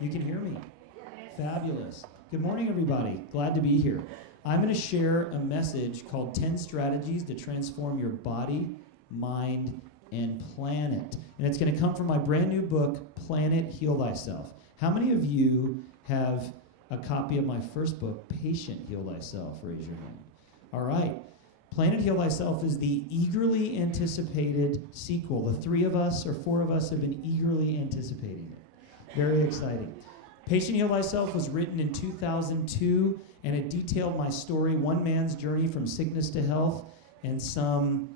You can hear me? Fabulous. Good morning, everybody. Glad to be here. I'm going to share a message called 10 Strategies to Transform Your Body, Mind, and Planet. And it's going to come from my brand new book, Planet Heal Thyself. How many of you have a copy of my first book, Patient Heal Thyself? Raise your hand. All right. Planet Heal Thyself is the eagerly anticipated sequel. The three of us or four of us have been eagerly anticipating it. Very exciting. Patient Heal Thyself was written in 2002, and it detailed my story, one man's journey from sickness to health, and some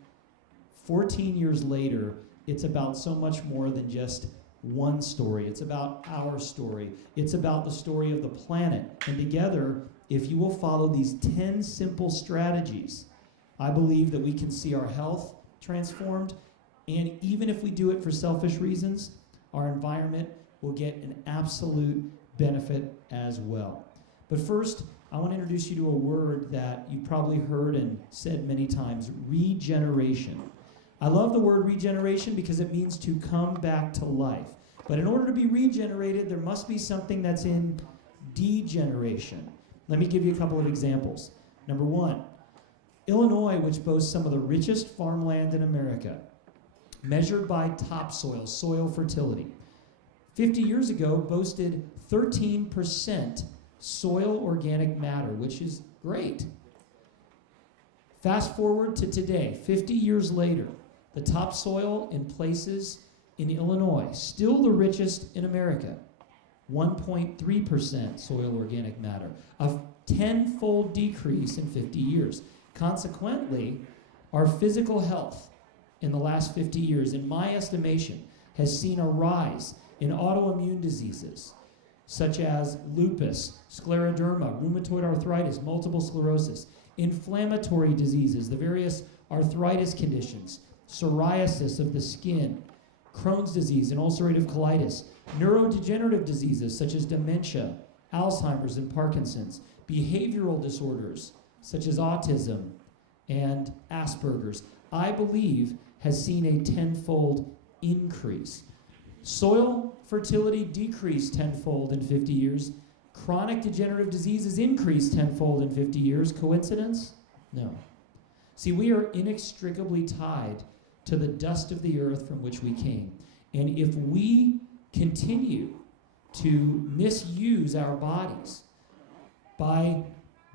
14 years later, it's about so much more than just one story. It's about our story. It's about the story of the planet. And together, if you will follow these 10 simple strategies, I believe that we can see our health transformed, and even if we do it for selfish reasons, our environment will get an absolute benefit as well. But first, I want to introduce you to a word that you've probably heard and said many times, regeneration. I love the word regeneration because it means to come back to life. But in order to be regenerated, there must be something that's in degeneration. Let me give you a couple of examples. Number one, Illinois, which boasts some of the richest farmland in America, measured by topsoil, soil fertility, 50 years ago boasted 13% soil organic matter, which is great. Fast forward to today, 50 years later, the topsoil in places in Illinois, still the richest in America, 1.3% soil organic matter, a 10-fold decrease in 50 years. Consequently, our physical health in the last 50 years, in my estimation, has seen a rise in autoimmune diseases such as lupus, scleroderma, rheumatoid arthritis, multiple sclerosis, inflammatory diseases, the various arthritis conditions, psoriasis of the skin, Crohn's disease and ulcerative colitis, neurodegenerative diseases such as dementia, Alzheimer's and Parkinson's, behavioral disorders such as autism and Asperger's, I believe has seen a 10-fold increase. Soil fertility decreased 10-fold in 50 years. Chronic degenerative diseases increased 10-fold in 50 years. Coincidence? No. See, we are inextricably tied to the dust of the earth from which we came. And if we continue to misuse our bodies, by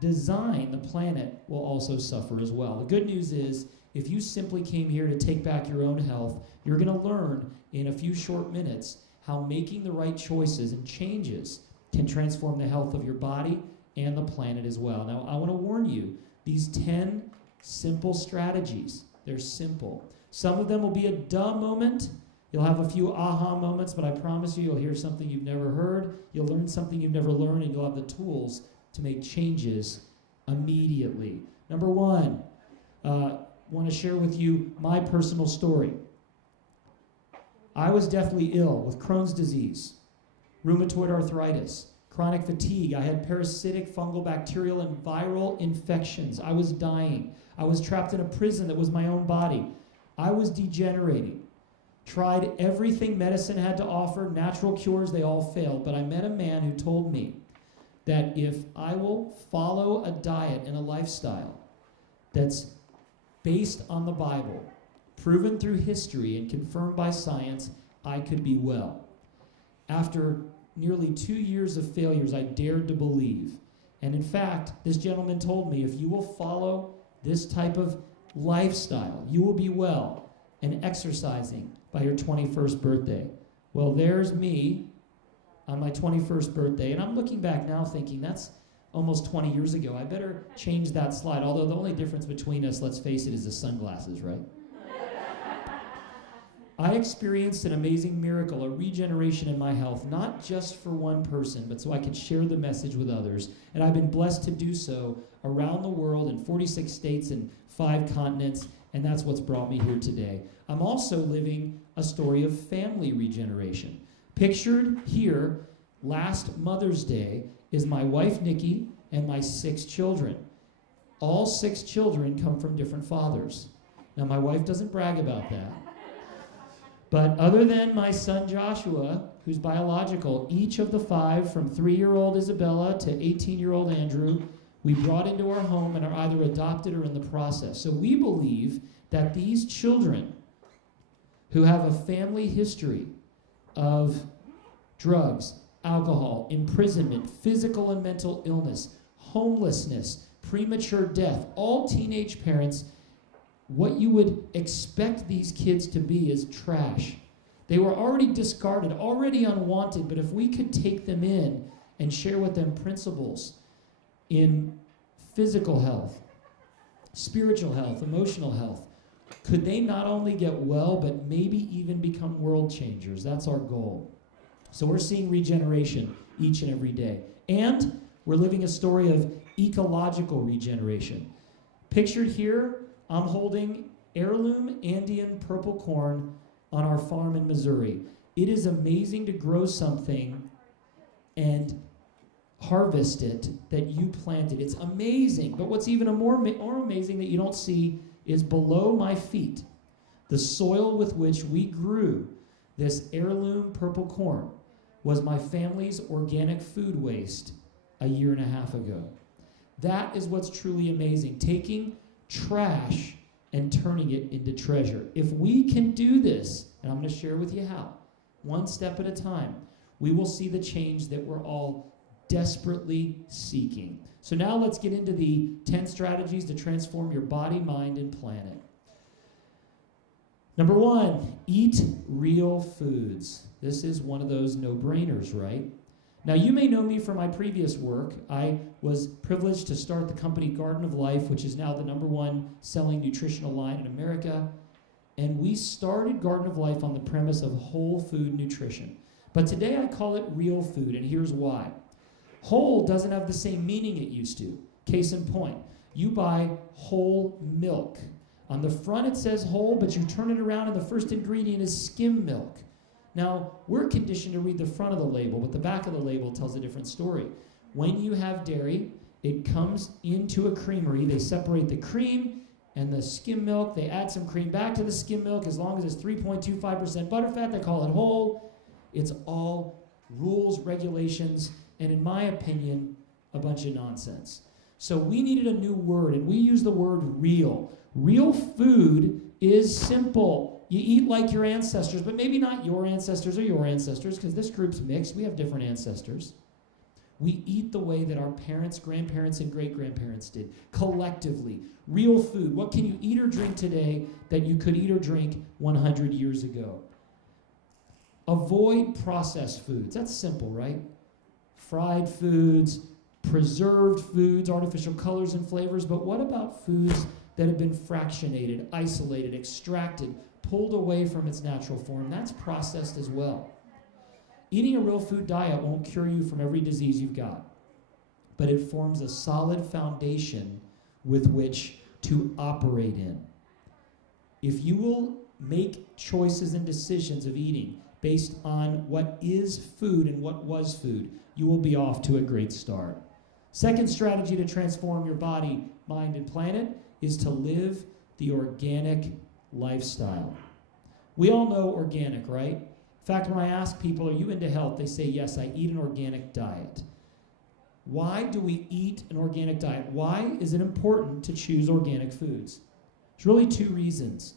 design, the planet will also suffer as well. The good news is, if you simply came here to take back your own health, you're going to learn in a few short minutes how making the right choices and changes can transform the health of your body and the planet as well. Now, I want to warn you, these 10 simple strategies, they're simple. Some of them will be a duh moment. You'll have a few aha moments, but I promise you, you'll hear something you've never heard, you'll learn something you've never learned, and you'll have the tools to make changes immediately. Number one, want to share with you my personal story. I was deathly ill with Crohn's disease, rheumatoid arthritis, chronic fatigue. I had parasitic, fungal, bacterial, and viral infections. I was dying. I was trapped in a prison that was my own body. I was degenerating. Tried everything medicine had to offer, natural cures, they all failed. But I met a man who told me that if I will follow a diet and a lifestyle that's based on the Bible, proven through history and confirmed by science, I could be well. After nearly 2 years of failures, I dared to believe. And in fact, this gentleman told me, if you will follow this type of lifestyle, you will be well and exercising by your 21st birthday. Well, there's me on my 21st birthday, and I'm looking back now thinking, that's almost 20 years ago. I better change that slide, although the only difference between us, let's face it, is the sunglasses, right? I experienced an amazing miracle, a regeneration in my health, not just for one person, but so I could share the message with others. And I've been blessed to do so around the world in 46 states and 5 continents, and that's what's brought me here today. I'm also living a story of family regeneration. Pictured here, last Mother's Day, is my wife, Nikki, and my 6 children. All 6 children come from different fathers. Now, my wife doesn't brag about that. But other than my son Joshua, who's biological, each of the 5, from 3-year-old Isabella to 18-year-old Andrew, we brought into our home and are either adopted or in the process. So we believe that these children who have a family history of drugs, alcohol, imprisonment, physical and mental illness, homelessness, premature death, all teenage parents, what you would expect these kids to be is trash. They were already discarded, already unwanted, but if we could take them in and share with them principles in physical health, spiritual health, emotional health, could they not only get well, but maybe even become world changers? That's our goal. So we're seeing regeneration each and every day. And we're living a story of ecological regeneration. Pictured here, I'm holding heirloom Andean purple corn on our farm in Missouri. It is amazing to grow something and harvest it that you planted. It's amazing. But what's even more amazing that you don't see is below my feet, the soil with which we grew this heirloom purple corn was my family's organic food waste a 1.5 years ago. That is what's truly amazing, taking trash and turning it into treasure. If we can do this, and I'm going to share with you how, one step at a time, we will see the change that we're all desperately seeking. So now let's get into the 10 strategies to transform your body, mind, and planet. Number 1, eat real foods. This is one of those no-brainers, right? Now, you may know me from my previous work. I was privileged to start the company Garden of Life, which is now the #1 selling nutritional line in America. And we started Garden of Life on the premise of whole food nutrition. But today I call it real food, and here's why. Whole doesn't have the same meaning it used to. Case in point, you buy whole milk. On the front it says whole, but you turn it around and the first ingredient is skim milk. Now, we're conditioned to read the front of the label, but the back of the label tells a different story. When you have dairy, it comes into a creamery. They separate the cream and the skim milk. They add some cream back to the skim milk. As long as it's 3.25% butterfat, they call it whole. It's all rules, regulations, and in my opinion, a bunch of nonsense. So we needed a new word, and we use the word real. Real food is simple. You eat like your ancestors, but maybe not your ancestors or your ancestors, because this group's mixed. We have different ancestors. We eat the way that our parents, grandparents, and great-grandparents did, collectively. Real food. What can you eat or drink today that you could eat or drink 100 years ago? Avoid processed foods. That's simple, right? Fried foods, preserved foods, artificial colors and flavors, but what about foods that have been fractionated, isolated, extracted, pulled away from its natural form? That's processed as well. Eating a real food diet won't cure you from every disease you've got, but it forms a solid foundation with which to operate in. If you will make choices and decisions of eating based on what is food and what was food, you will be off to a great start. Second strategy to transform your body, mind, and planet is to live the organic lifestyle. We all know organic, right? In fact, when I ask people, are you into health? They say, yes, I eat an organic diet. Why do we eat an organic diet? Why is it important to choose organic foods? There's really 2 reasons.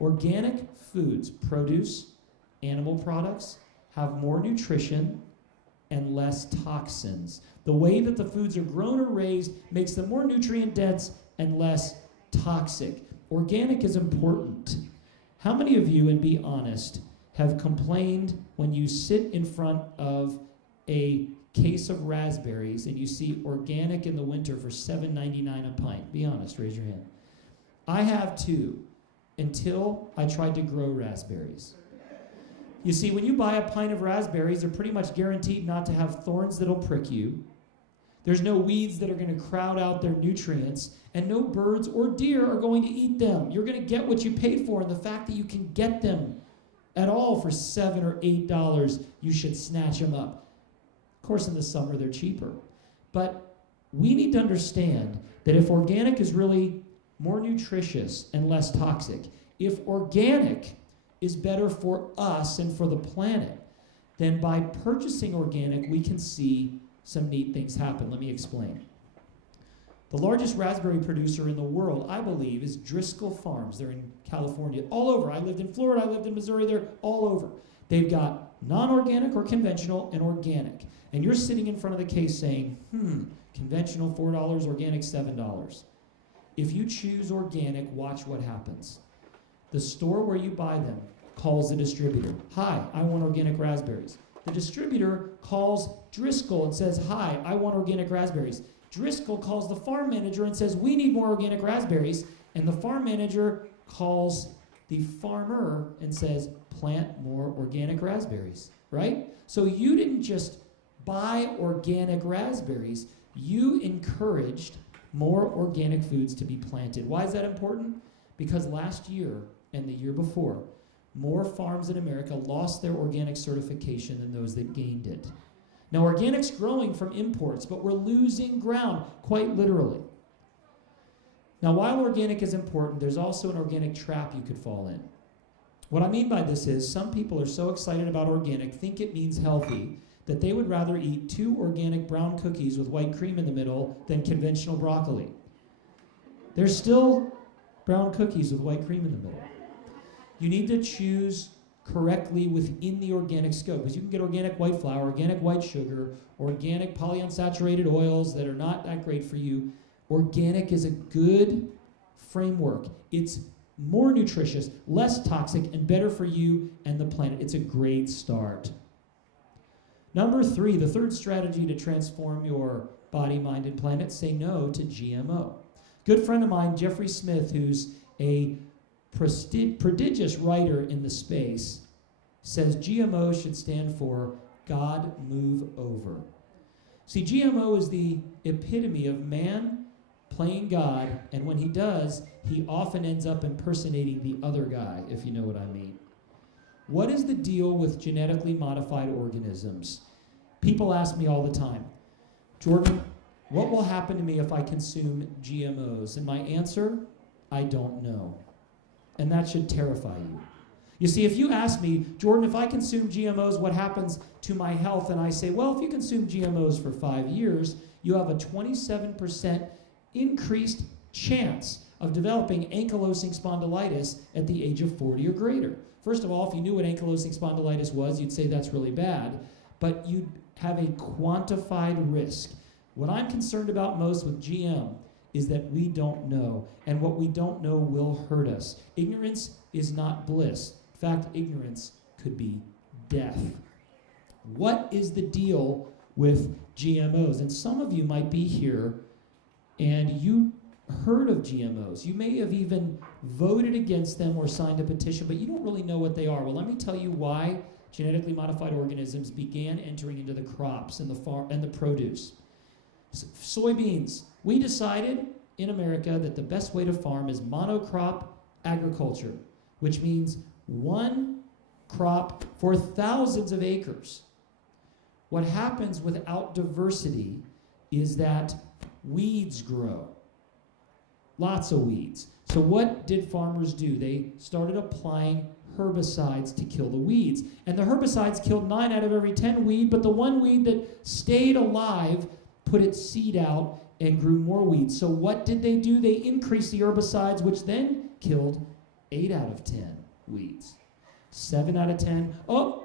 Organic foods, produce, animal products, have more nutrition and less toxins. The way that the foods are grown or raised makes them more nutrient dense and less toxic. Organic is important. How many of you, and be honest, have complained when you sit in front of a case of raspberries and you see organic in the winter for $7.99 a pint? Be honest, raise your hand. I have too, until I tried to grow raspberries. You see, when you buy a pint of raspberries, they're pretty much guaranteed not to have thorns that'll prick you. There's no weeds that are going to crowd out their nutrients, and no birds or deer are going to eat them. You're going to get what you paid for, and the fact that you can get them at all for $7 or $8, you should snatch them up. Of course, in the summer, they're cheaper. But we need to understand that if organic is really more nutritious and less toxic, if organic is better for us and for the planet, then by purchasing organic, we can see some neat things happen. Let me explain. The largest raspberry producer in the world, I believe, is Driscoll Farms. They're in California, all over. I lived in Florida, I lived in Missouri, they're all over. They've got non-organic or conventional and organic. And you're sitting in front of the case saying, conventional $4, organic $7. If you choose organic, watch what happens. The store where you buy them calls the distributor. Hi, I want organic raspberries. The distributor calls Driscoll and says, hi, I want organic raspberries. Driscoll calls the farm manager and says, we need more organic raspberries. And the farm manager calls the farmer and says, plant more organic raspberries, right? So you didn't just buy organic raspberries, you encouraged more organic foods to be planted. Why is that important? Because last year and the year before, more farms in America lost their organic certification than those that gained it. Now, organic's growing from imports, but we're losing ground, quite literally. Now, while organic is important, there's also an organic trap you could fall in. What I mean by this is some people are so excited about organic, think it means healthy, that they would rather eat 2 organic brown cookies with white cream in the middle than conventional broccoli. There's still brown cookies with white cream in the middle. You need to choose correctly within the organic scope, because you can get organic white flour, organic white sugar, organic polyunsaturated oils that are not that great for you. Organic is a good framework. It's more nutritious, less toxic, and better for you and the planet. It's a great start. Number 3, the third strategy to transform your body, mind, and planet, say no to GMO. Good friend of mine, Jeffrey Smith, who's a prodigious writer in the space, says GMO should stand for God Move Over. See, GMO is the epitome of man playing God, and when he does, he often ends up impersonating the other guy, if you know what I mean. What is the deal with genetically modified organisms? People ask me all the time, Jordan, what will happen to me if I consume GMOs? And my answer, I don't know. And that should terrify you. You see, if you ask me, Jordan, if I consume GMOs, what happens to my health? And I say, well, if you consume GMOs for 5 years, you have a 27% increased chance of developing ankylosing spondylitis at the age of 40 or greater. First of all, if you knew what ankylosing spondylitis was, you'd say that's really bad, but you'd have a quantified risk. What I'm concerned about most with GM is that we don't know, and what we don't know will hurt us. Ignorance is not bliss. In fact, ignorance could be death. What is the deal with GMOs? And some of you might be here and you heard of GMOs. You may have even voted against them or signed a petition, but you don't really know what they are. Well, let me tell you why genetically modified organisms began entering into the crops and the farm and the produce. Soybeans. We decided in America that the best way to farm is monocrop agriculture, which means one crop for thousands of acres. What happens without diversity is that weeds grow. Lots of weeds. So what did farmers do? They started applying herbicides to kill the weeds. And the herbicides killed 9 out of every 10 weed, but the one weed that stayed alive put its seed out and grew more weeds. So what did they do? They increased the herbicides, which then killed 8 out of 10 weeds. 7 out of 10. Oh,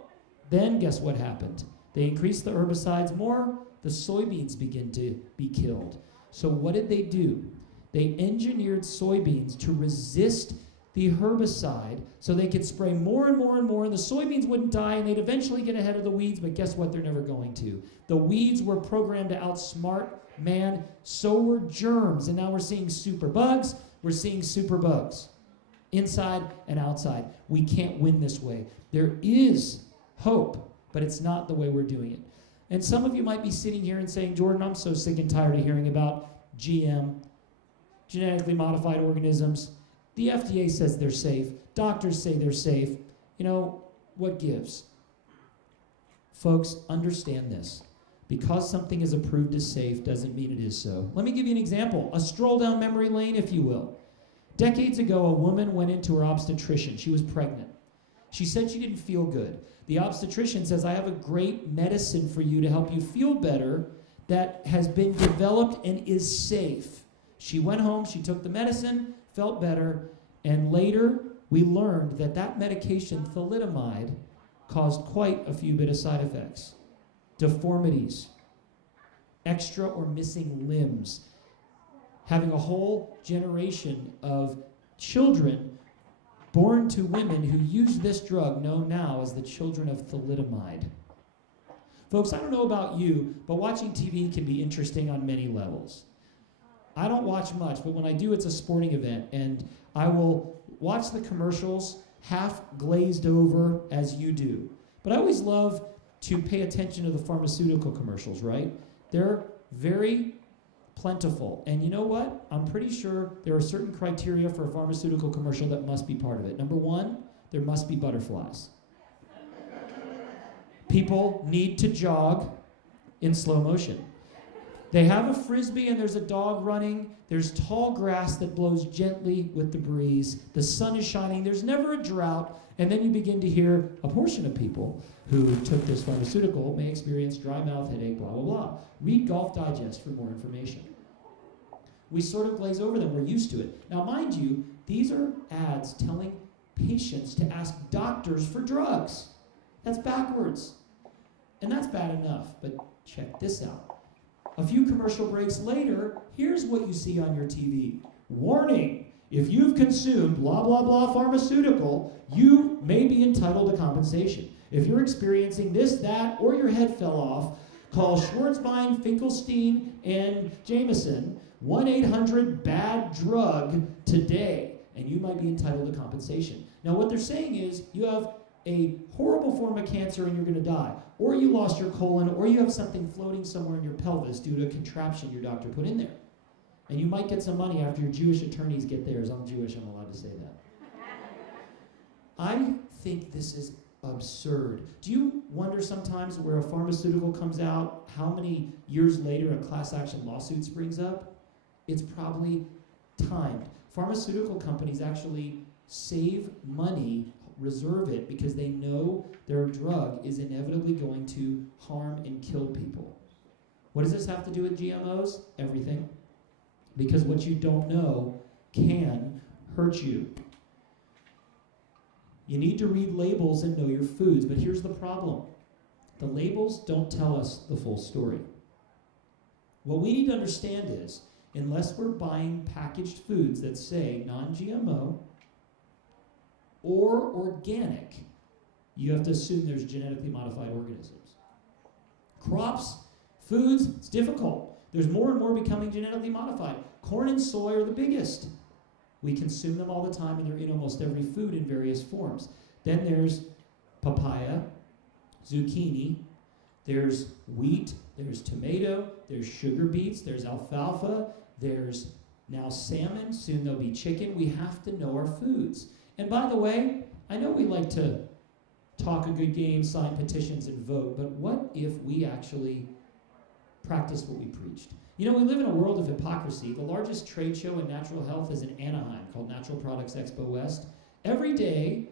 then guess what happened? They increased the herbicides more, the soybeans begin to be killed. So what did they do? They engineered soybeans to resist the herbicide so they could spray more and more and more, and the soybeans wouldn't die, and they'd eventually get ahead of the weeds, but guess what? They're never going to. The weeds were programmed to outsmart man, so were germs, and now we're seeing super bugs. We're seeing super bugs, inside and outside. We can't win this way. There is hope, but it's not the way we're doing it. And some of you might be sitting here and saying, Jordan, I'm so sick and tired of hearing about GM, genetically modified organisms. The FDA says they're safe. Doctors say they're safe. You know, what gives? Folks, understand this. Because something is approved as safe doesn't mean it is so. Let me give you an example. A stroll down memory lane, if you will. Decades ago, a woman went into her obstetrician. She was pregnant. She said she didn't feel good. The obstetrician says, I have a great medicine for you to help you feel better that has been developed and is safe. She went home, she took the medicine, felt better, and later we learned that that medication, thalidomide, caused quite a few bit of side effects. Deformities, extra or missing limbs, having a whole generation of children born to women who use this drug, known now as the children of thalidomide. Folks, I don't know about you, but watching TV can be interesting on many levels. I don't watch much, but when I do, it's a sporting event, and I will watch the commercials half glazed over as you do. But I always love to pay attention to the pharmaceutical commercials, right? They're very plentiful. And you know what? I'm pretty sure there are certain criteria for a pharmaceutical commercial that must be part of it. Number one, there must be butterflies. People need to jog in slow motion. They have a frisbee and there's a dog running. There's tall grass that blows gently with the breeze. The sun is shining. There's never a drought. And then you begin to hear a portion of people who took this pharmaceutical may experience dry mouth, headache, blah, blah, blah. Read Golf Digest for more information. We sort of glaze over them. We're used to it. Now, mind you, these are ads telling patients to ask doctors for drugs. That's backwards. And that's bad enough. But check this out. A few commercial breaks later, here's what you see on your TV. Warning, if you've consumed blah, blah, blah pharmaceutical, you may be entitled to compensation. If you're experiencing this, that, or your head fell off, call Schwarzbein, Finkelstein, and Jameson, 1-800-BAD-DRUG today, and you might be entitled to compensation. Now what they're saying is you have a horrible form of cancer and you're going to die, or you lost your colon, or you have something floating somewhere in your pelvis due to a contraption your doctor put in there. And you might get some money after your Jewish attorneys get theirs. I'm Jewish, I'm allowed to say that. I think this is absurd. Do you wonder sometimes where a pharmaceutical comes out, how many years later a class action lawsuit springs up? It's probably timed. Pharmaceutical companies actually save money, reserve it, because they know their drug is inevitably going to harm and kill people. What does this have to do with GMOs? Everything. Because what you don't know can hurt you. You need to read labels and know your foods, but here's the problem. The labels don't tell us the full story. What we need to understand is, unless we're buying packaged foods that say non-GMO or organic, you have to assume there's genetically modified organisms. Crops, foods, it's difficult. There's more and more becoming genetically modified. Corn and soy are the biggest. We consume them all the time, and they're in almost every food in various forms. Then there's papaya, zucchini, there's wheat, there's tomato, there's sugar beets, there's alfalfa, there's now salmon, soon there'll be chicken. We have to know our foods. And by the way, I know we like to talk a good game, sign petitions, and vote, but what if we actually practiced what we preached? You know, we live in a world of hypocrisy. The largest trade show in natural health is in Anaheim, called Natural Products Expo West. Every day,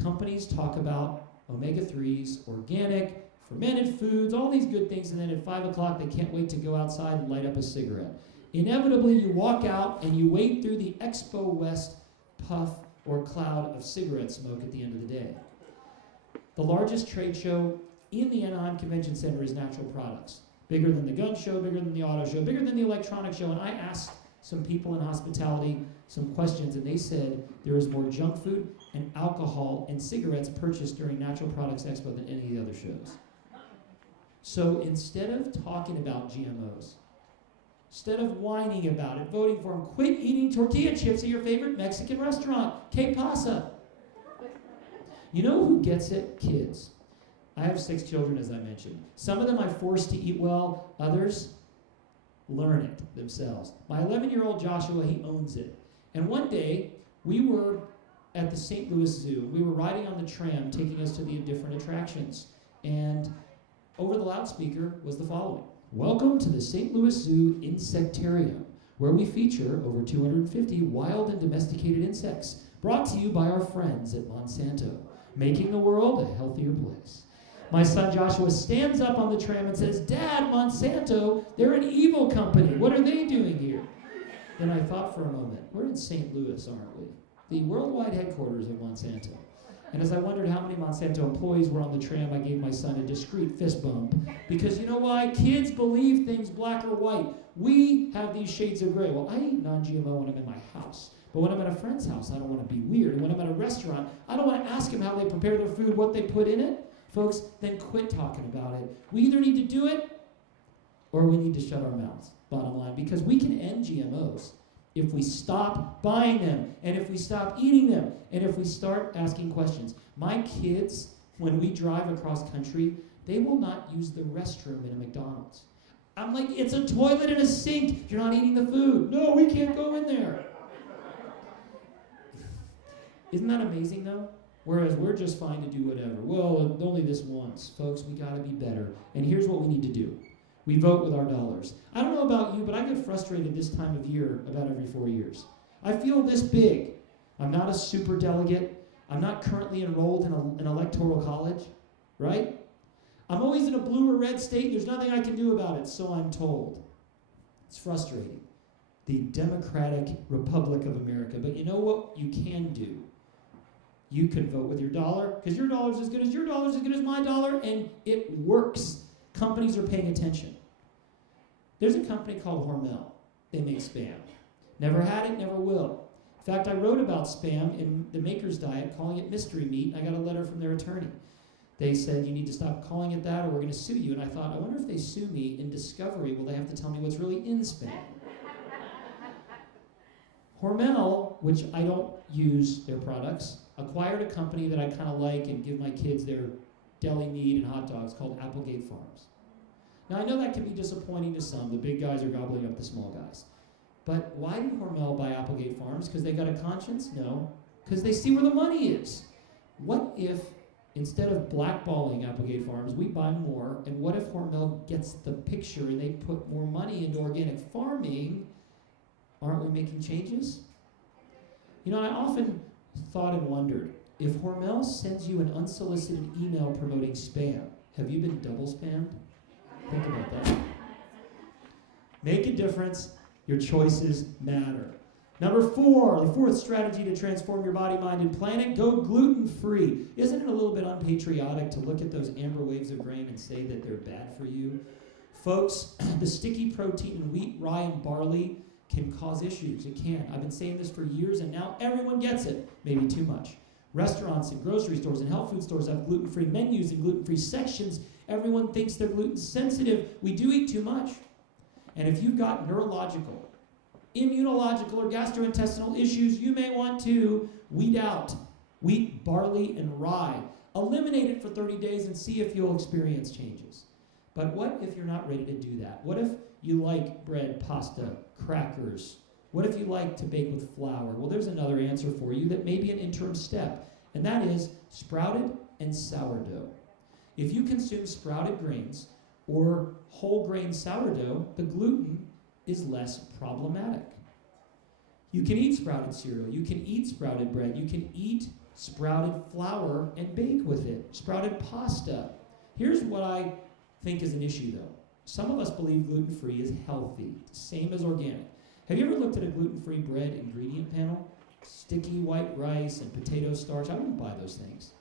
companies talk about omega-3s, organic, fermented foods, all these good things, and then at 5 o'clock, they can't wait to go outside and light up a cigarette. Inevitably, you walk out and you wade through the Expo West puff or cloud of cigarette smoke at the end of the day. The largest trade show in the Anaheim Convention Center is Natural Products. Bigger than the gun show, bigger than the auto show, bigger than the electronic show. And I asked some people in hospitality some questions, and they said there is more junk food and alcohol and cigarettes purchased during Natural Products Expo than any of the other shows. So instead of talking about GMOs, instead of whining about it, voting for them, quit eating tortilla chips at your favorite Mexican restaurant. Que pasa? You know who gets it? Kids. I have 6 children, as I mentioned. Some of them I forced to eat well. Others learn it themselves. My 11-year-old Joshua, he owns it. And one day, we were at the St. Louis Zoo. We were riding on the tram, taking us to the different attractions. And over the loudspeaker was the following. Welcome to the St. Louis Zoo Insectarium, where we feature over 250 wild and domesticated insects, brought to you by our friends at Monsanto. making the world a healthier place. My son Joshua stands up on the tram and says, Dad, Monsanto, they're an evil company. What are they doing here? Then I thought for a moment, we're in St. Louis, aren't we? The worldwide headquarters of Monsanto. And as I wondered how many Monsanto employees were on the tram, I gave my son a discreet fist bump. Because you know why? Kids believe things black or white. We have these shades of gray. Well, I eat non-GMO when I'm in my house. But when I'm at a friend's house, I don't want to be weird. And when I'm at a restaurant, I don't want to ask them how they prepare their food, what they put in it. Folks, then quit talking about it. We either need to do it or we need to shut our mouths, bottom line. Because we can end GMOs if we stop buying them, and if we stop eating them, and if we start asking questions. My kids, when we drive across country, they will not use the restroom in a McDonald's. I'm like, it's a toilet and a sink. You're not eating the food. No, we can't go in there. Isn't that amazing, though? Whereas we're just fine to do whatever. Well, only this once. Folks, we got to be better. And here's what we need to do. We vote with our dollars. I don't know about you, but I get frustrated this time of year about every 4 years. I feel this big. I'm not a super delegate. I'm not currently enrolled in an electoral college, right? I'm always in a blue or red state. There's nothing I can do about it, so I'm told. It's frustrating. The Democratic Republic of America. But you know what you can do? You can vote with your dollar, because your dollar's as good as your dollar's as good as my dollar, and it works. Companies are paying attention. There's a company called Hormel. They make Spam. Never had it, never will. In fact, I wrote about Spam in the Maker's Diet, calling it mystery meat. I got a letter from their attorney. They said, you need to stop calling it that or we're going to sue you. And I thought, I wonder if they sue me in discovery, will they have to tell me what's really in Spam? Hormel, which I don't use their products, acquired a company that I kind of like and give my kids their deli meat and hot dogs called Applegate Farms. Now, I know that can be disappointing to some. The big guys are gobbling up the small guys. But why did Hormel buy Applegate Farms? Because they got a conscience? No. Because they see where the money is. What if, instead of blackballing Applegate Farms, we buy more? And what if Hormel gets the picture and they put more money into organic farming? Aren't we making changes? You know, I often thought and wondered, if Hormel sends you an unsolicited email promoting Spam, have you been double spammed? Think about that. Make a difference. Your choices matter. Number 4, the fourth strategy to transform your body, mind, and planet, go gluten-free. Isn't it a little bit unpatriotic to look at those amber waves of grain and say that they're bad for you? Folks, the sticky protein in wheat, rye, and barley can cause issues. It can. I've been saying this for years, and now everyone gets it. Maybe too much. Restaurants and grocery stores and health food stores have gluten-free menus and gluten-free sections. Everyone thinks they're gluten sensitive. We do eat too much. And if you've got neurological, immunological, or gastrointestinal issues, you may want to weed out wheat, barley, and rye. Eliminate it for 30 days and see if you'll experience changes. But what if you're not ready to do that? What if you like bread, pasta, crackers? What if you like to bake with flour? Well, there's another answer for you that may be an interim step, and that is sprouted and sourdough. If you consume sprouted grains or whole grain sourdough, the gluten is less problematic. You can eat sprouted cereal, you can eat sprouted bread, you can eat sprouted flour and bake with it, sprouted pasta. Here's what I think is an issue though. Some of us believe gluten-free is healthy, same as organic. Have you ever looked at a gluten-free bread ingredient panel? Sticky white rice and potato starch. I wouldn't buy those things.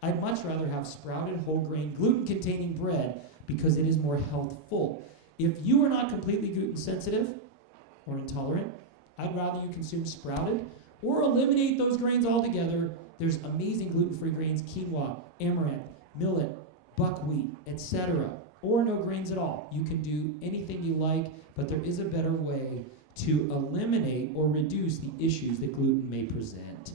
I'd much rather have sprouted whole grain gluten-containing bread because it is more healthful. If you are not completely gluten sensitive or intolerant, I'd rather you consume sprouted or eliminate those grains altogether. There's amazing gluten-free grains, quinoa, amaranth, millet, buckwheat, etc. Or no grains at all. You can do anything you like, but there is a better way to eliminate or reduce the issues that gluten may present.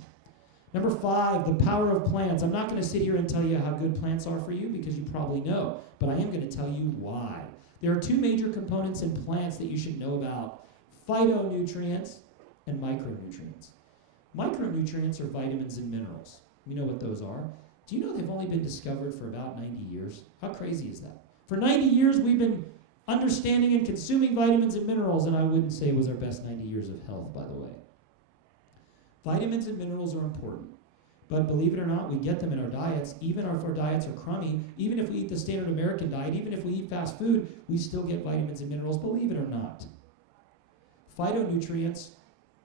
Number 5, the power of plants. I'm not going to sit here and tell you how good plants are for you because you probably know, but I am going to tell you why. There are 2 major components in plants that you should know about: phytonutrients and micronutrients. Micronutrients are vitamins and minerals. You know what those are. Do you know they've only been discovered for about 90 years? How crazy is that? For 90 years, we've been understanding and consuming vitamins and minerals, and I wouldn't say it was our best 90 years of health, by the way. Vitamins and minerals are important, But believe it or not, we get them in our diets. Even if our diets are crummy, even if we eat the standard American diet, even if we eat fast food, we still get vitamins and minerals, believe it or not. Phytonutrients,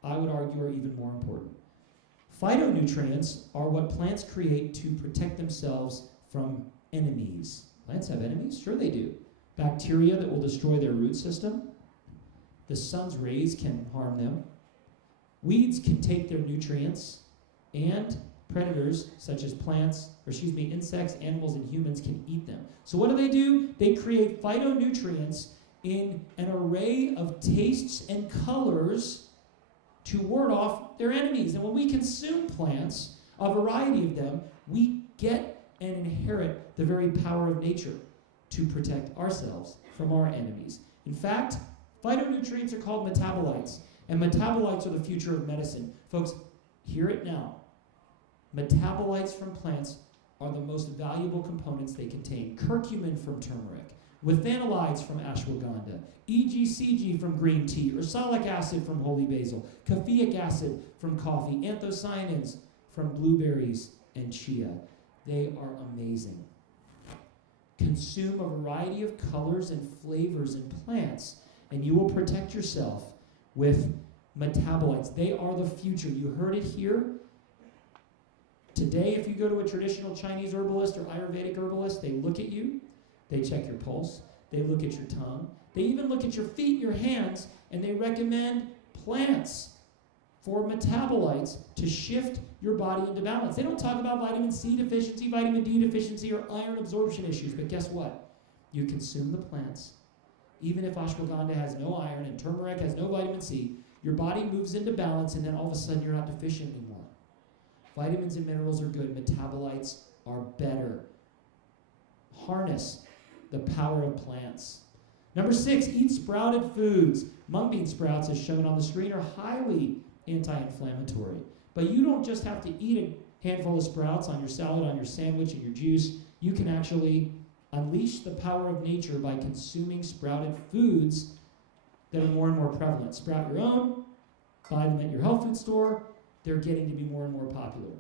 I would argue, are even more important. Phytonutrients are what plants create to protect themselves from enemies. Plants have enemies? Sure they do. Bacteria that will destroy their root system. The sun's rays can harm them. Weeds can take their nutrients, and predators such as insects, animals, and humans can eat them. So what do? They create phytonutrients in an array of tastes and colors to ward off their enemies. And when we consume plants, a variety of them, we get and inherit the very power of nature to protect ourselves from our enemies. In fact, phytonutrients are called metabolites, and metabolites are the future of medicine. Folks, hear it now. Metabolites from plants are the most valuable components they contain. Curcumin from turmeric, withanolides from ashwagandha, EGCG from green tea, ursolic acid from holy basil, caffeic acid from coffee, anthocyanins from blueberries and chia. They are amazing. Consume a variety of colors and flavors in plants, and you will protect yourself with metabolites. They are the future. You heard it here. Today, if you go to a traditional Chinese herbalist or Ayurvedic herbalist, they look at you, they check your pulse, they look at your tongue, they even look at your feet, your hands, and they recommend plants for metabolites to shift your body into balance. They don't talk about vitamin C deficiency, vitamin D deficiency, or iron absorption issues, but guess what? You consume the plants. Even if ashwagandha has no iron and turmeric has no vitamin C, your body moves into balance, and then all of a sudden you're not deficient anymore. Vitamins and minerals are good. Metabolites are better. Harness the power of plants. Number 6, eat sprouted foods. Mung bean sprouts, as shown on the screen, are highly anti-inflammatory. But you don't just have to eat a handful of sprouts on your salad, on your sandwich, and your juice. You can actually unleash the power of nature by consuming sprouted foods that are more and more prevalent. Sprout your own, buy them at your health food store. They're getting to be more and more popular.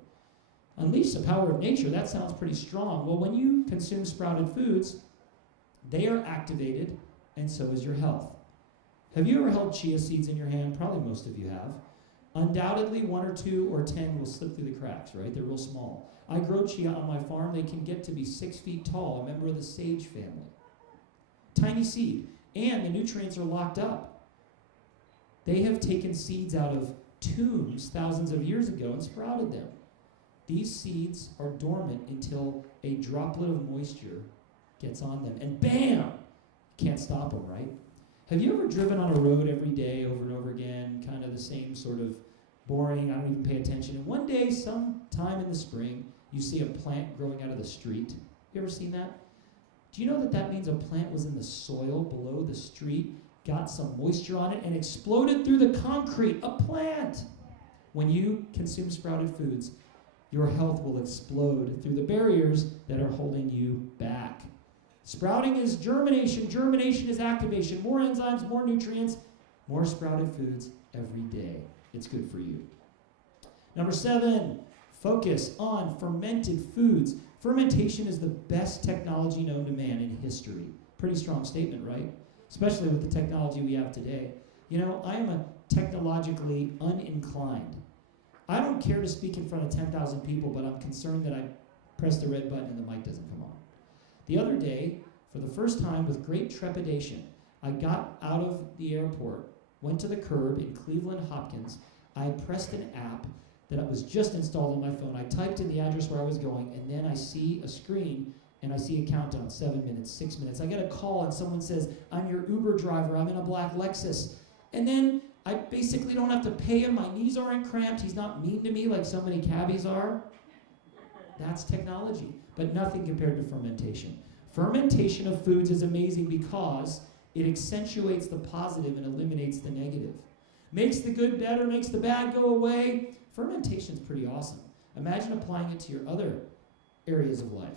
Unleash the power of nature, that sounds pretty strong. Well, when you consume sprouted foods, they are activated, and so is your health. Have you ever held chia seeds in your hand? Probably most of you have. Undoubtedly, 1 or 2 or 10 will slip through the cracks, right? They're real small. I grow chia on my farm. They can get to be 6 feet tall, a member of the sage family. Tiny seed. And the nutrients are locked up. They have taken seeds out of tombs thousands of years ago and sprouted them. These seeds are dormant until a droplet of moisture gets on them, and bam! Can't stop them, right? Have you ever driven on a road every day over and over again, kind of the same sort of boring, I don't even pay attention, and one day, sometime in the spring, you see a plant growing out of the street? You ever seen that? Do you know that that means a plant was in the soil below the street, got some moisture on it, and exploded through the concrete? A plant! When you consume sprouted foods, your health will explode through the barriers that are holding you back. Sprouting is germination. Germination is activation. More enzymes, more nutrients, more sprouted foods every day. It's good for you. Number 7, focus on fermented foods. Fermentation is the best technology known to man in history. Pretty strong statement, right? Especially with the technology we have today. You know, I am a technologically uninclined. I don't care to speak in front of 10,000 people, but I'm concerned that I press the red button and the mic doesn't come on. The other day, for the first time with great trepidation, I got out of the airport, went to the curb in Cleveland Hopkins. I pressed an app that was just installed on my phone. I typed in the address where I was going, and then I see a screen, and I see a countdown, 7 minutes, 6 minutes. I get a call, and someone says, I'm your Uber driver. I'm in a black Lexus. And then I basically don't have to pay him. My knees aren't cramped. He's not mean to me like so many cabbies are. That's technology, but nothing compared to fermentation. Fermentation of foods is amazing because it accentuates the positive and eliminates the negative. Makes the good better, makes the bad go away. Fermentation is pretty awesome. Imagine applying it to your other areas of life.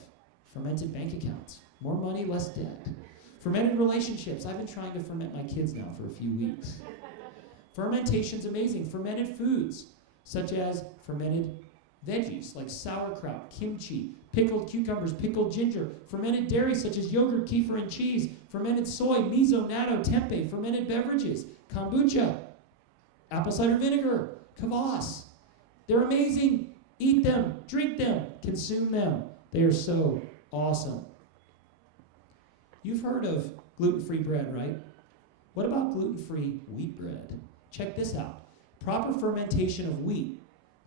Fermented bank accounts. More money, less debt. Fermented relationships. I've been trying to ferment my kids now for a few weeks. Fermentation's amazing. Fermented foods, such as fermented Veggies like sauerkraut, kimchi, pickled cucumbers, pickled ginger, fermented dairy such as yogurt, kefir, and cheese, fermented soy, miso, natto, tempeh, fermented beverages, kombucha, apple cider vinegar, kvass. They're amazing. Eat them, drink them, consume them. They are so awesome. You've heard of gluten-free bread, right? What about gluten-free wheat bread? Check this out. Proper fermentation of wheat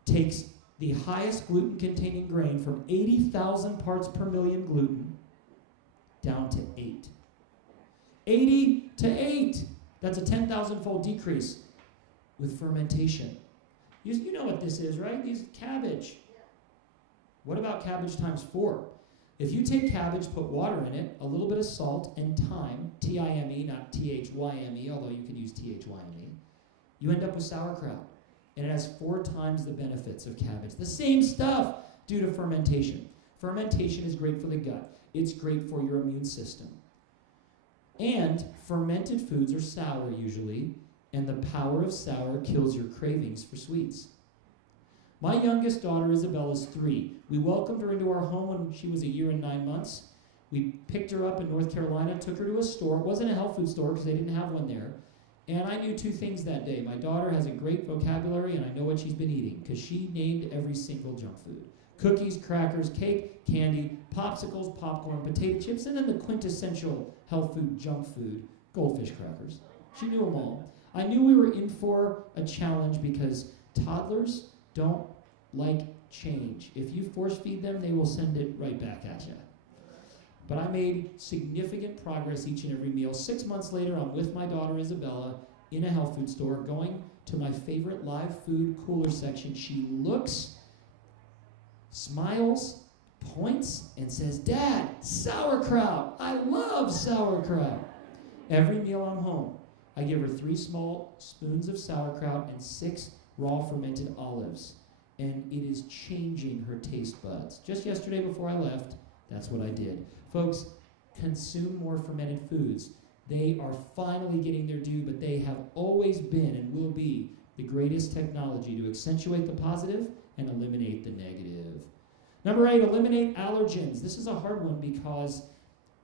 takes the highest gluten-containing grain from 80,000 parts per million gluten down to 8. 80 to 8. That's a 10,000-fold decrease with fermentation. You know what this is, right? These cabbage. What about cabbage times 4? If you take cabbage, put water in it, a little bit of salt, and thyme, T-I-M-E, not T-H-Y-M-E, although you can use T-H-Y-M-E, you end up with sauerkraut. And it has 4 times the benefits of cabbage. The same stuff due to fermentation. Fermentation is great for the gut. It's great for your immune system. And fermented foods are sour usually, and the power of sour kills your cravings for sweets. My youngest daughter, Isabel, is 3. We welcomed her into our home when she was 1 year and 9 months. We picked her up in North Carolina, took her to a store. It wasn't a health food store because they didn't have one there. And I knew 2 things that day. My daughter has a great vocabulary, and I know what she's been eating because she named every single junk food. Cookies, crackers, cake, candy, popsicles, popcorn, potato chips, and then the quintessential health food, junk food, goldfish crackers. She knew them all. I knew we were in for a challenge because toddlers don't like change. If you force feed them, they will send it right back at you. But I made significant progress each and every meal. 6 months later, I'm with my daughter Isabella in a health food store, going to my favorite live food cooler section. She looks, smiles, points, and says, "Dad, sauerkraut! I love sauerkraut!" Every meal I'm home, I give her 3 small spoons of sauerkraut and 6 raw fermented olives. And it is changing her taste buds. Just yesterday before I left, that's what I did. Folks, consume more fermented foods. They are finally getting their due, but they have always been and will be the greatest technology to accentuate the positive and eliminate the negative. Number 8, eliminate allergens. This is a hard one because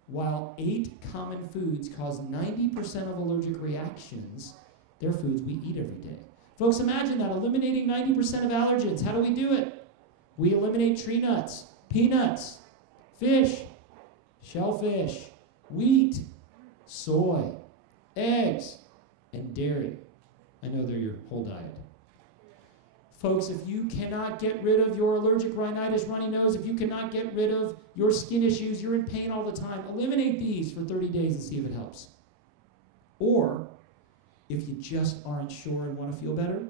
while 8 common foods cause 90% of allergic reactions, they're foods we eat every day. Folks, imagine that, eliminating 90% of allergens. How do we do it? We eliminate tree nuts, peanuts, fish, shellfish, wheat, soy, eggs, and dairy. I know they're your whole diet. Folks, if you cannot get rid of your allergic rhinitis, runny nose, if you cannot get rid of your skin issues, you're in pain all the time, eliminate these for 30 days and see if it helps. Or, if you just aren't sure and want to feel better,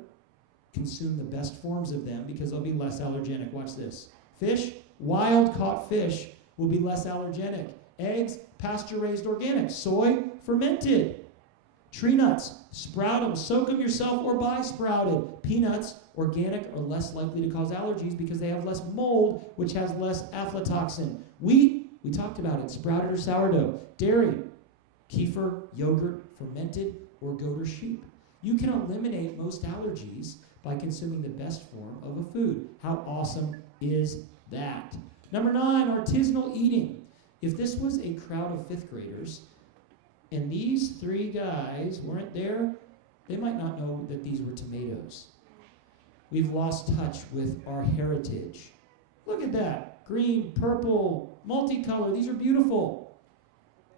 consume the best forms of them because they'll be less allergenic. Watch this. Fish, wild-caught fish, will be less allergenic. Eggs, pasture-raised organic. Soy, fermented. Tree nuts, sprout them, soak them yourself or buy sprouted. Peanuts, organic, are less likely to cause allergies because they have less mold, which has less aflatoxin. Wheat, we talked about it, sprouted or sourdough. Dairy, kefir, yogurt, fermented, or goat or sheep. You can eliminate most allergies by consuming the best form of a food. How awesome is that? Number 9, artisanal eating. If this was a crowd of 5th graders, and these 3 guys weren't there, they might not know that these were tomatoes. We've lost touch with our heritage. Look at that. Green, purple, multicolor. These are beautiful.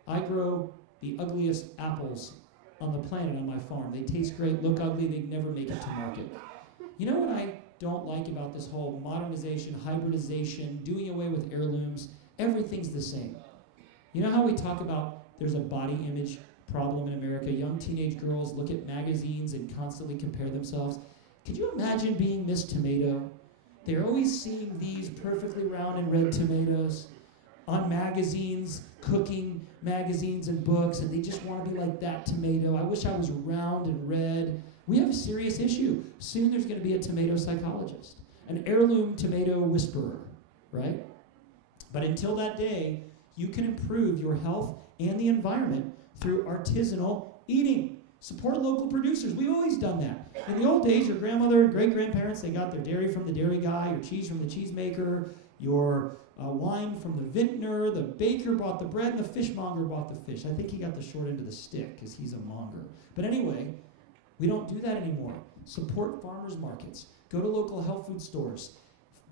I grow the ugliest apples on the planet on my farm. They taste great, look ugly, they never make it to market. You know what I don't like about this whole modernization, hybridization, doing away with heirlooms? Everything's the same. You know how we talk about there's a body image problem in America? Young teenage girls look at magazines and constantly compare themselves. Could you imagine being Miss Tomato? They're always seeing these perfectly round and red tomatoes on magazines, cooking magazines and books, and they just want to be like that tomato. I wish I was round and red. We have a serious issue. Soon there's going to be a tomato psychologist, an heirloom tomato whisperer, right? But until that day, you can improve your health and the environment through artisanal eating. Support local producers. We've always done that. In the old days, your grandmother and great-grandparents, they got their dairy from the dairy guy, your cheese from the cheesemaker, your wine from the vintner, the baker bought the bread, and the fishmonger bought the fish. I think he got the short end of the stick because he's a monger. But anyway, we don't do that anymore. Support farmers markets. Go to local health food stores.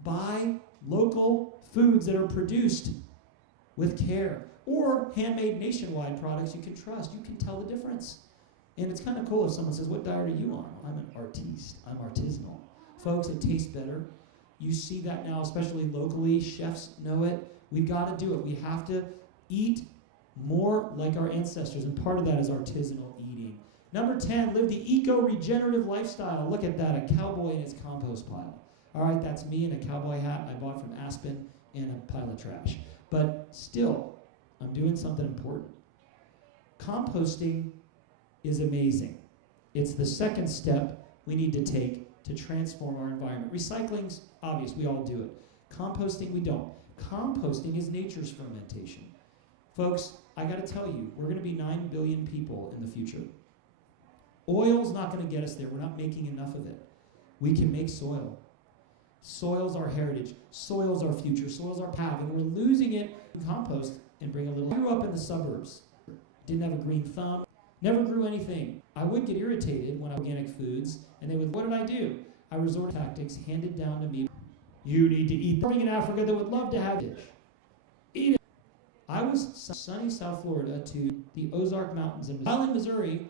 Buy local foods that are produced with care. Or handmade nationwide products you can trust. You can tell the difference. And it's kind of cool if someone says, what diet are you on? I'm an artiste. I'm artisanal. Folks, it tastes better. You see that now, especially locally. Chefs know it. We've got to do it. We have to eat more like our ancestors, and part of that is artisanal eating. Number 10, live the eco-regenerative lifestyle. Look at that, a cowboy in his compost pile. All right, that's me in a cowboy hat I bought from Aspen and a pile of trash. But still, I'm doing something important. Composting is amazing. It's the second step we need to take to transform our environment. Recycling's obvious, we all do it. Composting, we don't. Composting is nature's fermentation. Folks, I gotta tell you, we're gonna be 9 billion people in the future. Oil's not gonna get us there. We're not making enough of it. We can make soil. Soil's our heritage. Soil's our future. Soil's our path, and we're losing it in compost and bring a little. I grew up in the suburbs. Didn't have a green thumb. Never grew anything. I would get irritated when I organic foods, and they would, what did I do? I resorted to tactics handed down to me. You need to eat. Farming in Africa that would love to have fish. Eat it. I was sunny South Florida to the Ozark Mountains in Missouri. While in Missouri,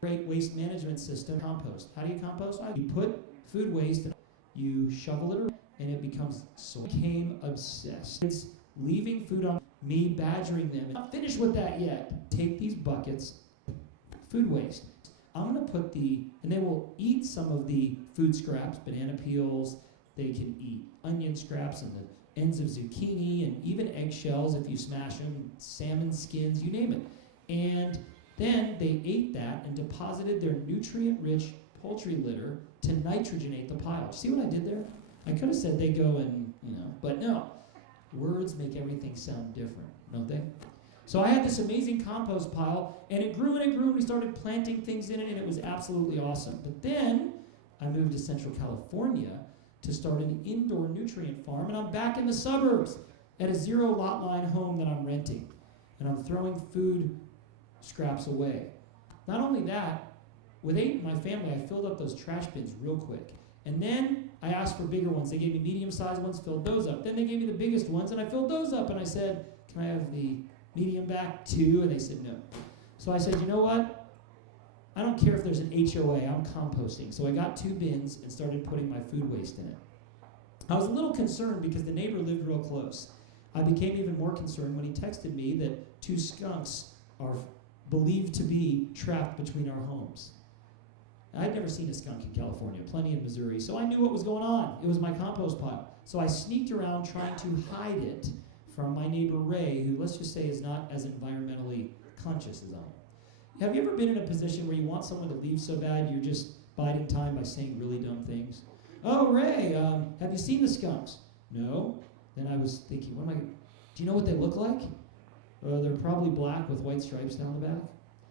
great waste management system, compost. How do you compost? You put food waste, you shovel it around, and it becomes soil. I became obsessed. It's leaving food on me, badgering them. I'm not finished with that yet. Take these buckets, food waste. I'm going to put and they will eat some of the food scraps, banana peels, they can eat onion scraps and the ends of zucchini and even eggshells if you smash them, salmon skins, you name it. And then they ate that and deposited their nutrient-rich poultry litter to nitrogenate the pile. See what I did there? I could have said they go and, but no. Words make everything sound different, don't they? So I had this amazing compost pile, and it grew and it grew, and we started planting things in it, and it was absolutely awesome. But then I moved to Central California to start an indoor nutrient farm, and I'm back in the suburbs at a zero lot line home that I'm renting, and I'm throwing food scraps away. Not only that, with 8 in my family, I filled up those trash bins real quick. And then I asked for bigger ones. They gave me medium-sized ones, filled those up. Then they gave me the biggest ones, and I filled those up, and I said, can I have the medium back too? And they said no. So I said, you know what? I don't care if there's an HOA, I'm composting. So I got 2 bins and started putting my food waste in it. I was a little concerned because the neighbor lived real close. I became even more concerned when he texted me that 2 skunks are believed to be trapped between our homes. I'd never seen a skunk in California, plenty in Missouri, so I knew what was going on. It was my compost pile. So I sneaked around trying to hide it from my neighbor Ray, who, let's just say, is not as environmentally conscious as I am. Have you ever been in a position where you want someone to leave so bad you're just biding time by saying really dumb things? Oh, Ray, have you seen the skunks? No. Then I was thinking, do you know what they look like? They're probably black with white stripes down the back.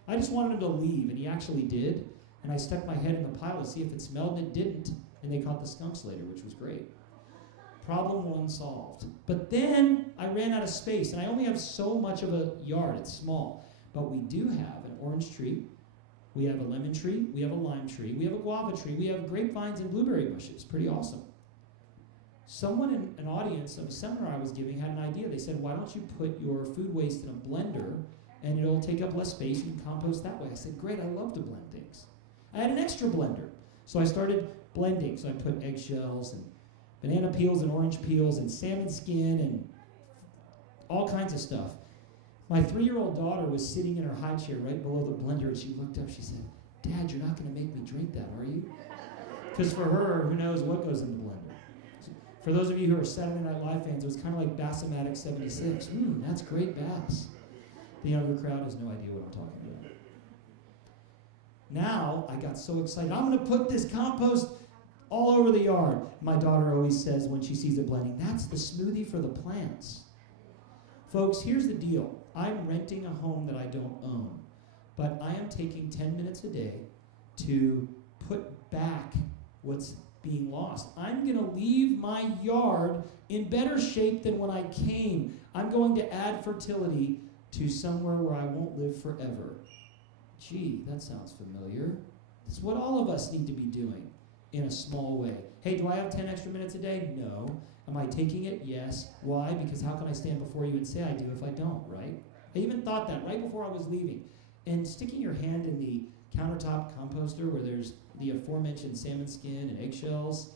I just wanted him to leave, and he actually did. And I stuck my head in the pile to see if it smelled, and it didn't. And they caught the skunks later, which was great. Problem 1 solved. But then I ran out of space, and I only have so much of a yard. It's small. But we do have an orange tree. We have a lemon tree. We have a lime tree. We have a guava tree. We have grapevines and blueberry bushes. Pretty awesome. Someone in an audience of a seminar I was giving had an idea. They said, why don't you put your food waste in a blender, and it'll take up less space. You can compost that way. I said, great, I love to blend things. I had an extra blender. So I started blending. So I put eggshells and banana peels and orange peels and salmon skin and all kinds of stuff. My 3-year-old daughter was sitting in her high chair right below the blender, and she looked up. She said, Dad, you're not going to make me drink that, are you? Because for her, who knows what goes in the blender. So for those of you who are Saturday Night Live fans, it was kind of like Bass-O-Matic 76. That's great bass. The younger crowd has no idea what I'm talking about. Now, I got so excited. I'm going to put this compost all over the yard. My daughter always says when she sees it blending, that's the smoothie for the plants. Folks, here's the deal. I'm renting a home that I don't own. But I am taking 10 minutes a day to put back what's being lost. I'm going to leave my yard in better shape than when I came. I'm going to add fertility to somewhere where I won't live forever. Gee, that sounds familiar. It's what all of us need to be doing in a small way. Hey, do I have 10 extra minutes a day? No. Am I taking it? Yes. Why? Because how can I stand before you and say I do if I don't, right? I even thought that right before I was leaving. And sticking your hand in the countertop composter where there's the aforementioned salmon skin and eggshells,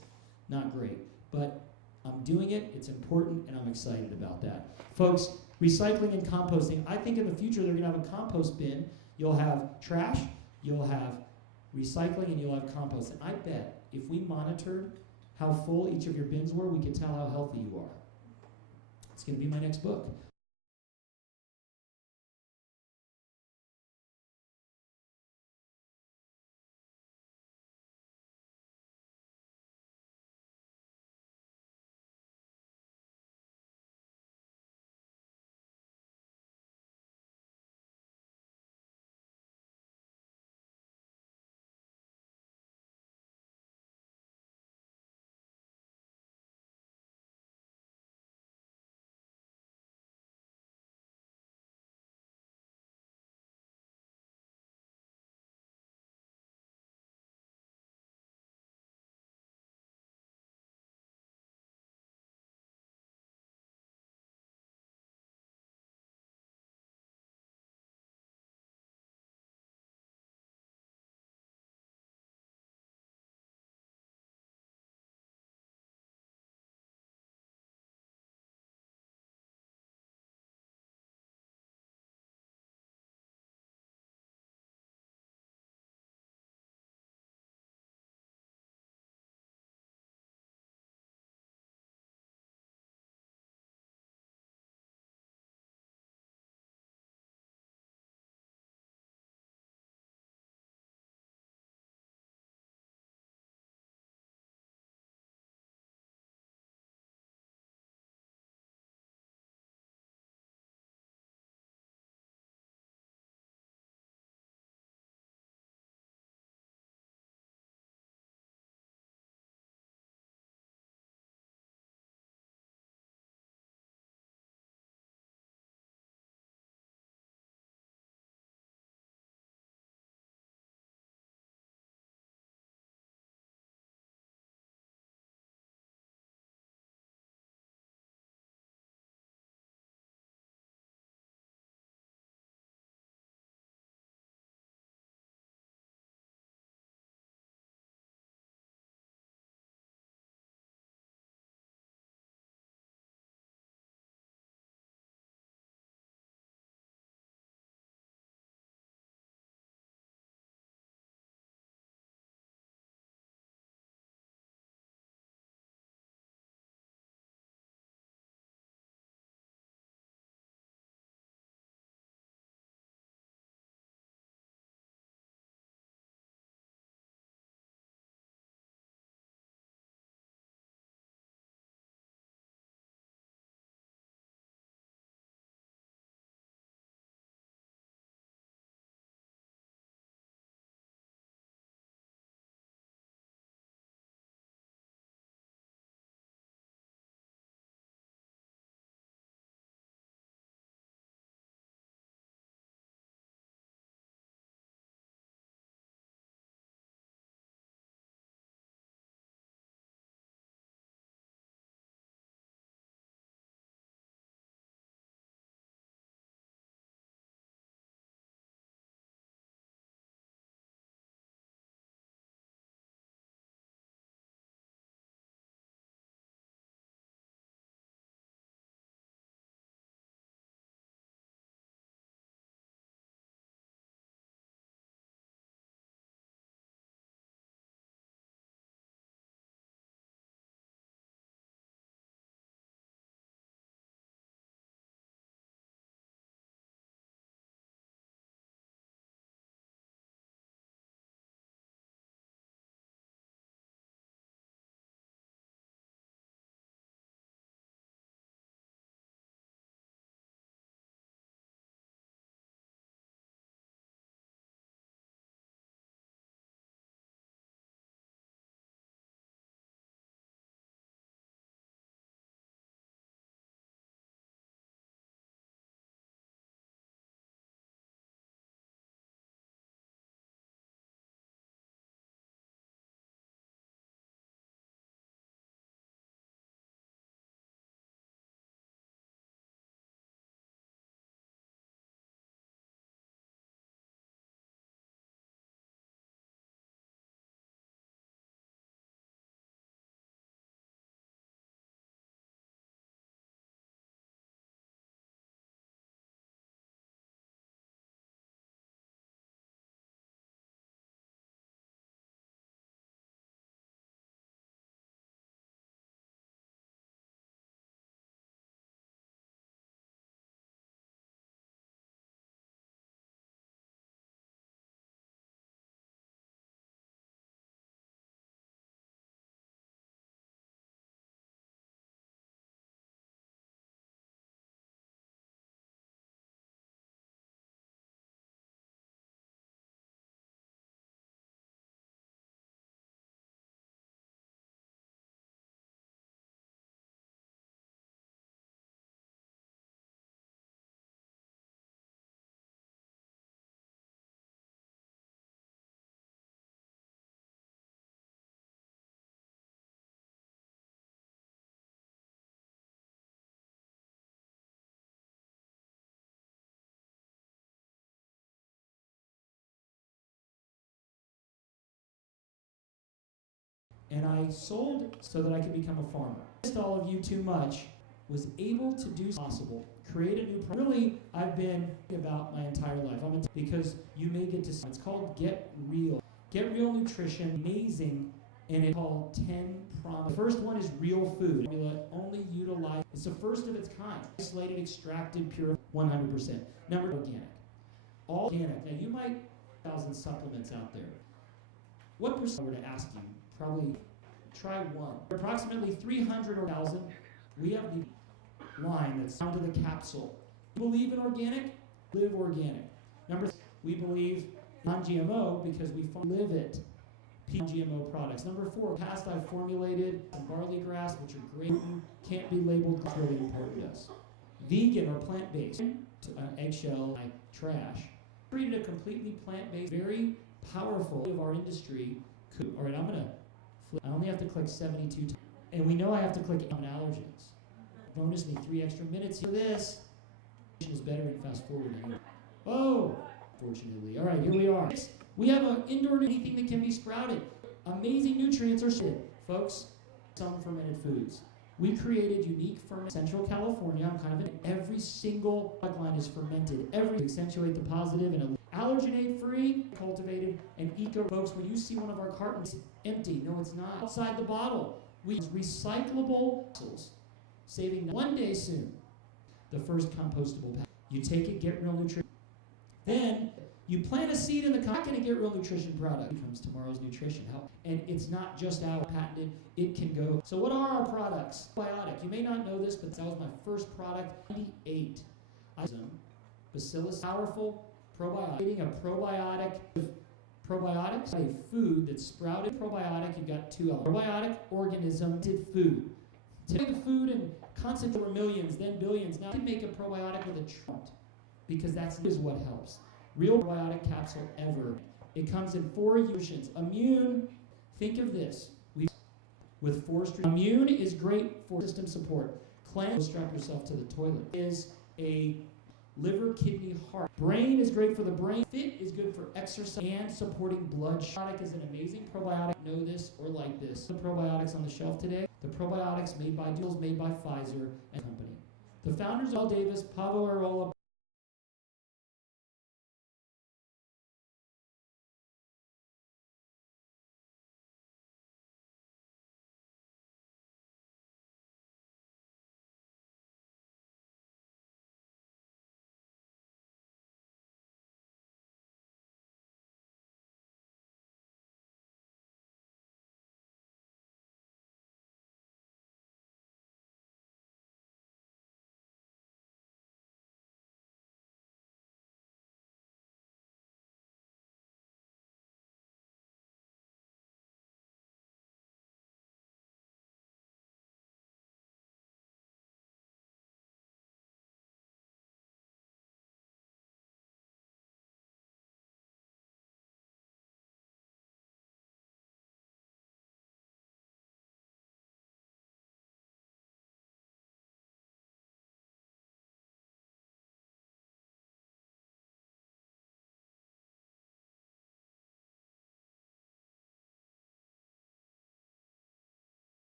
not great. But I'm doing it, it's important, and I'm excited about that. Folks, recycling and composting, I think in the future they're going to have a compost bin. You'll have trash, you'll have recycling, and you'll have compost. And I bet if we monitored how full each of your bins were, we could tell how healthy you are. It's going to be my next book. and I sold so that I could become a farmer. Just all of you too much, was able to do possible, create a new product. Really, I've been about my entire life. Because you may get to, it's called Get Real. Get Real Nutrition, amazing, and it's called 10 Promise. The first one is real food. Formula only utilize, it's the first of its kind. Isolated, extracted, pure, 100%. Number organic. All organic. Now you might, 1,000 supplements out there. What percent, were to ask you, probably try one. Approximately 300 or 1,000, we have the line that's down to the capsule. We believe in organic, live organic. Number 3, we believe non-GMO because we live it. GMO products. Number 4, past-life formulated barley grass, which are great, can't be labeled, it's really important to us. Vegan or plant-based, eggshell, trash. Created a completely plant-based, very powerful of our industry. All right, I'm gonna flip. I only have to click 72 times. And we know I have to click on allergens. Bonus me 3 extra minutes for this. Is better in fast forwarding. Oh, fortunately. All right, here we are. We have an indoor anything that can be sprouted. Amazing nutrients are sprouted. Folks, some fermented foods. We created unique fermented Central California. I'm kind of in every single product line is fermented. Every accentuate the positive and allergenate free, cultivated, and eco. Folks, when you see one of our cartons empty, no, it's not. Outside the bottle, we use recyclable bottles, saving one day soon. The first compostable pack. You take it, Get Real Nutrition. Then you plant a seed in the not going to Get Real Nutrition product. It becomes tomorrow's nutrition help. And it's not just our patented, it can go. So what are our products? Probiotic. You may not know this, but that was my first product. 98. Bacillus, powerful probiotic. Creating a probiotic. Probiotics, a food that's sprouted probiotic. You've got 2 elements. Probiotic organism did food. Today the food and concept were millions, then billions. Now you can make a probiotic with a trumpet because that is what helps. Real probiotic capsule ever. It comes in 4 uses. Immune, think of this. With 4 streams. Immune is great for system support. Cleanse, strap yourself to the toilet. Is a liver, kidney, heart. Brain is great for the brain. Fit is good for exercise and supporting blood. Probiotic is an amazing probiotic. Know this or like this. The probiotics on the shelf today. The probiotics made by Pfizer and company. The founders, Al Davis, Pavo Arola,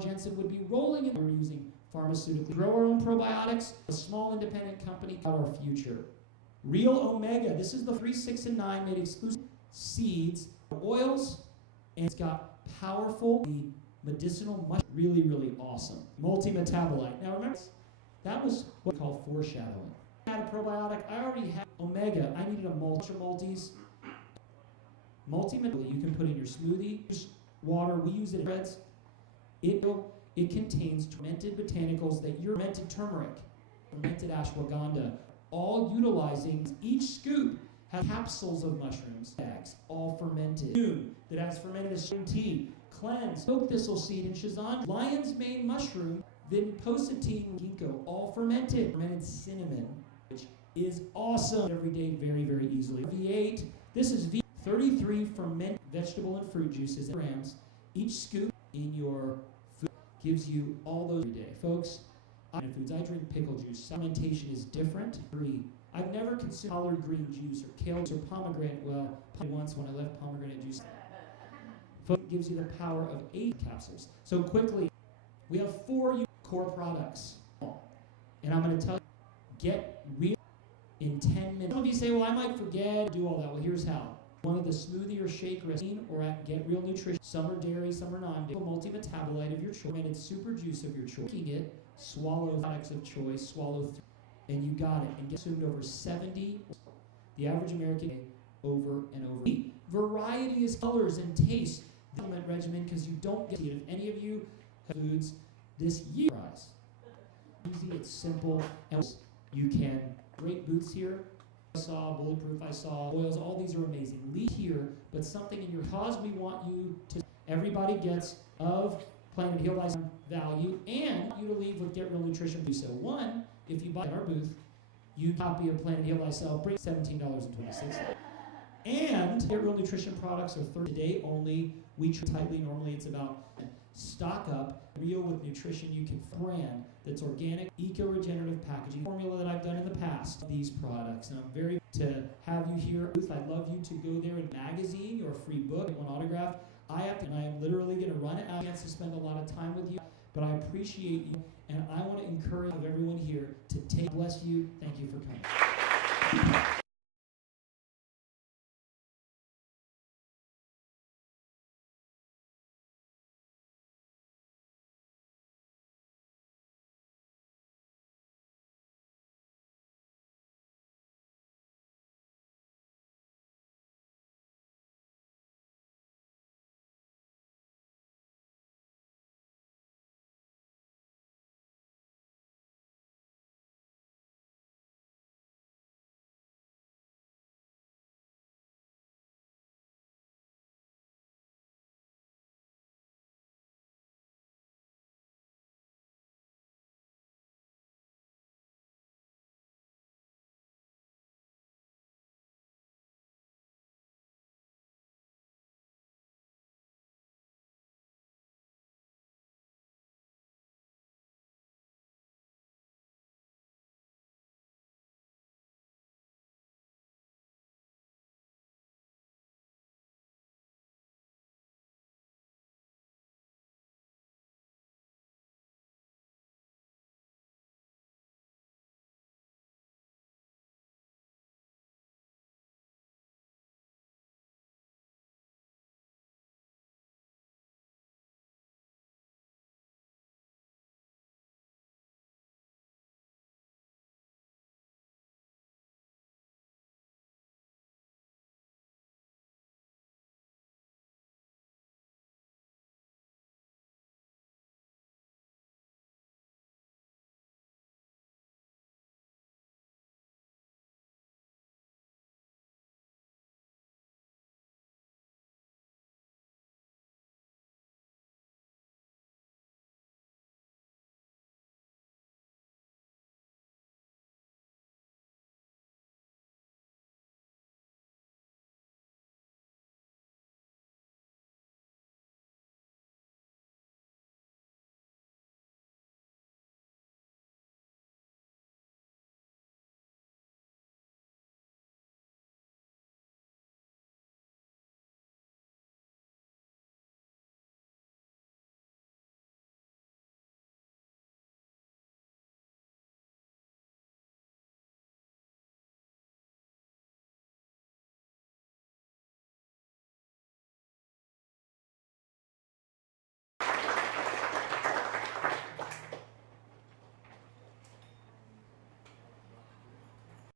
allergens and would be rolling in. We're using pharmaceuticals. Grow our own probiotics. A small independent company about our future. Real Omega. This is the 3, 6, and 9 made exclusive seeds, oils, and it's got powerful medicinal mushroom. Really, really awesome. Multi-metabolite. Now remember, that was what we call foreshadowing. I had a probiotic. I already had Omega. I needed a multis. Multi-metabolite you can put in your smoothie, water. We use it in breads. It contains fermented botanicals that you're fermented turmeric, fermented ashwagandha, all utilizing each scoop has capsules of mushrooms, bags, all fermented. That has fermented green tea, cleanse, oak thistle seed, and shazan, lion's mane mushroom, then positine, ginkgo, all fermented. Fermented cinnamon, which is awesome every day, very, very easily. V8, this is 33 fermented vegetable and fruit juices, grams. Each scoop in your food gives you all those every day. Folks, I drink pickle juice. Fermentation is different. I've never consumed collard green juice or kale juice or pomegranate. Well, once when I left pomegranate juice. It gives you the power of 8 capsules. So quickly, we have 4 core products. And I'm going to tell you, get real in 10 minutes. Some of you say, well, I might forget, do all that. Well, here's how. One of the smoothie or shake recipe or at Get Real Nutrition. Some are dairy, some are non-dairy. Multi-metabolite of your choice. And it's super juice of your choice. Drinking it, swallow products of choice, swallow 3. And you got it. And get consumed over 70. The average American over and over. Variety is colors and taste. Supplement regimen because you don't get it. If any of you have foods this year, easy, it's simple, and you can. Great boots here. I saw bulletproof. I saw oils. All these are amazing. Leave here, but something in your cause we want you to. Everybody gets of Planet Heal Life value, and you to leave with Get Real Nutrition. So one, if you buy at our booth, you copy of Planet Heal Lifestyle, bring $17.26. And Get Real Nutrition products are 30 today only. We treat tightly. Normally it's about stock up. Real with nutrition. You can brand that's organic, eco-regenerative packaging formula that I've done in the past. These products, and I'm very to have you here. I'd love you to go there and magazine your free book, one autograph. I am literally going to run it out. I chance to spend a lot of time with you, but I appreciate you, and I want to encourage everyone here to take. Bless you. Thank you for coming.